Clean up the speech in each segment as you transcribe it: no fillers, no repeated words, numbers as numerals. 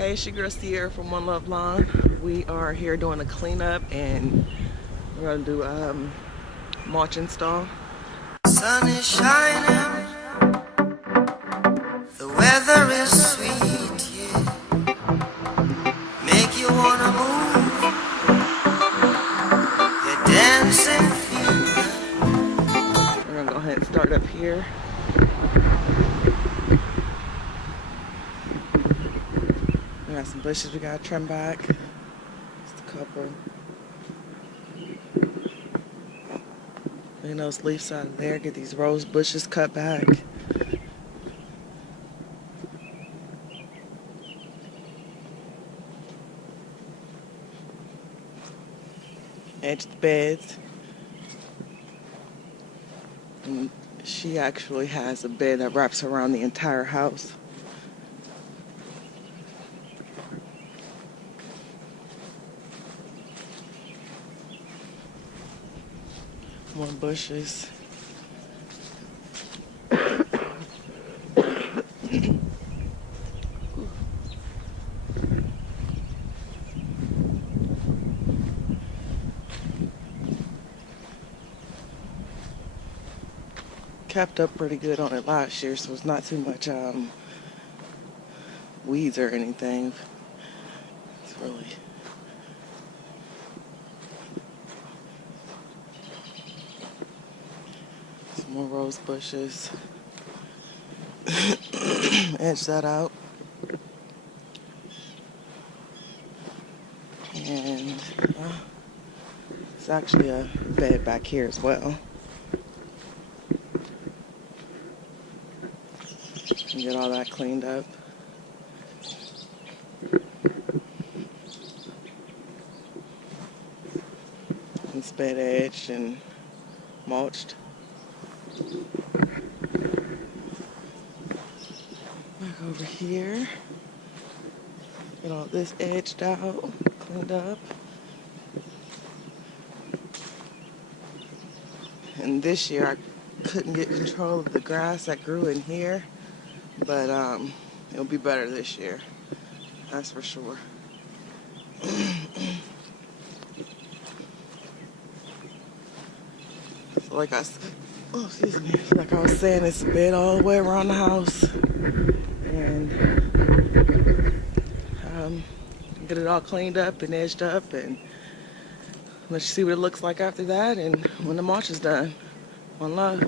Hey, it's your girl Sierra from One Love Lawn. We are here doing a cleanup and we're gonna do mulch install. Sun is shining, the weather is sweet, yeah. Make you wanna move, you're dancing feet. We're gonna go ahead and start up here. We got some bushes we gotta trim back. Just a couple. Clean those leaves out of there. Get these rose bushes cut back. Edge the beds. And she actually has a bed that wraps around the entire house. More bushes. Kept up pretty good on it last year, so it's not too much weeds or anything. It's really some more rose bushes. Edge that out. And it's actually a bed back here as well. And get all that cleaned up. It's bed edged and mulched. Back over here. Get all this edged out, cleaned up. And this year I couldn't get control of the grass that grew in here, but it'll be better this year. That's for sure. So like I was saying, it's a bed all the way around the house. And get it all cleaned up and edged up, and let's see what it looks like after that and when the mulch is done. One love.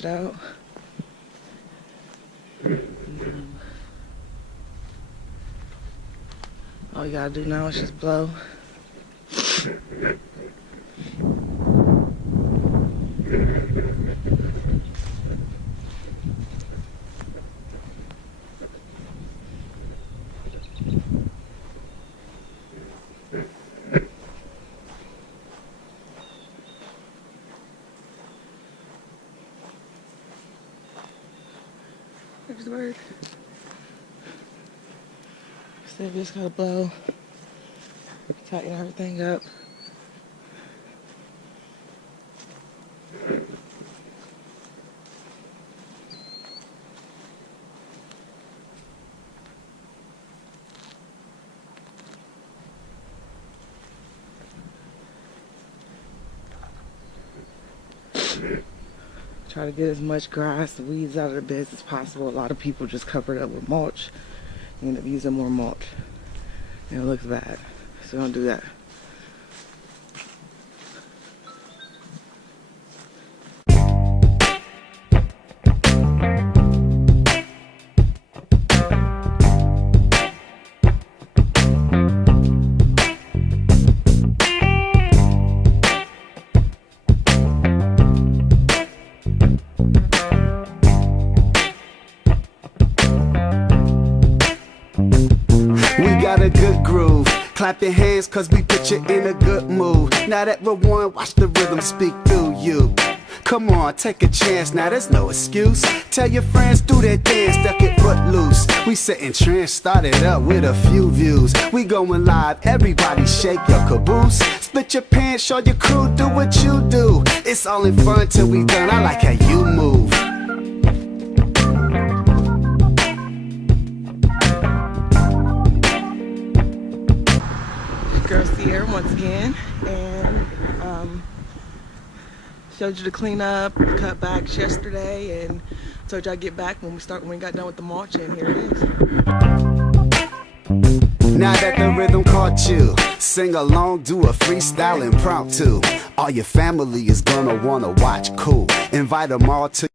washed out. All you gotta do now is just blow. There's the word. So we just gotta blow. Tighten everything up. Try to get as much grass and weeds out of the beds as possible. A lot of people just cover it up with mulch. You end up using more mulch. And it looks bad. So don't do that. Got a good groove. Clap your hands cause we put you in a good mood. Now that we're one, watch the rhythm speak through you. Come on, take a chance, now there's no excuse. Tell your friends, do their dance, duck it foot loose. We setting trends, started up with a few views. We going live, everybody shake your caboose. Split your pants, show your crew, do what you do. It's all in fun till we done, I like how you move. Girl Sierra once again, and showed you the cleanup, cutbacks yesterday, and told you I'd get back when we got done with the mulch, and here it is. Now that the rhythm caught you, sing along, do a freestyle impromptu. All your family is gonna wanna watch, cool. Invite them all to